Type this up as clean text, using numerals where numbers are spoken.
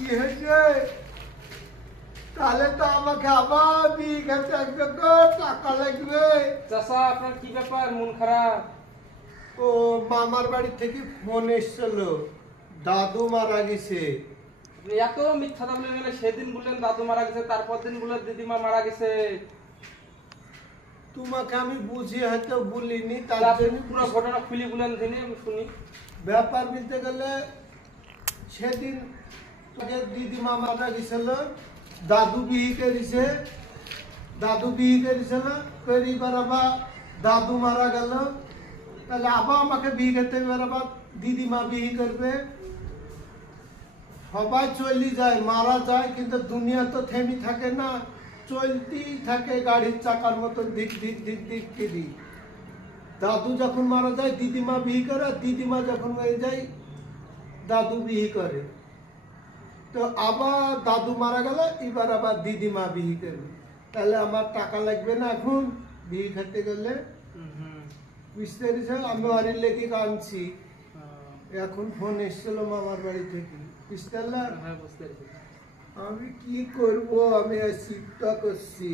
কি হয়েছে? তাহলে তো আমাকে আবার বিয়ে খেতে একদম টাকা লাগবে। চাচা আপনার কি ব্যাপার, মন খারাপ? ও মামার বাড়ি থেকে ফোন এসেছিল, দাদু মারা গেছে। আপনি এত মিথ্যা কথা বলে গেলে, সেদিন বললেন দাদু মারা গেছে, তারপর দিন বললেন দিদিমা মারা গেছে। তোমাকে আমি বুঝিয়ে হয়তো বলিনি, তার তা আপনি জন্য পুরো ঘটনা খুলি বলেন দিনে আমি শুনি। ব্যাপার বলতে গেলে সেদিন দিদিমা মারা গেছিল, দাদু বিয়ে করেছে, দাদু বিয়ে করেছিল, এবার আবার দাদু মারা গেল, তাহলে আবার আমাকে বিয়ে করতে এবার আবার দিদিমা বিয়ে করবে। সবাই চলি যায়, মারা যায়, কিন্তু দুনিয়া তো থেমে থাকে না, চলতেই থাকে গাড়ির চাকার মতন দিক দিক দিক দিক দিক। দাদু যখন মারা যায় দিদিমা বিয়ে করে, আর দিদিমা যখন হয়ে যায় দাদু বিয়ে করে। তো আবার দাদু মারা গেল, এবার আবার দিদিমা বিয়ে করবে। তাহলে আমার টাকা লাগবে না এখন বিয়ে খেতে গেলে? বুঝতে পেরেছ? আমি বাড়ির লেগে আনছি। এখন ফোন এসেছিল মামার বাড়ি থেকে, বুঝতে পারলাম। হ্যাঁ, বুঝতে পেরেছি। আমি কি করব, আমি আর চিন্তা করছি।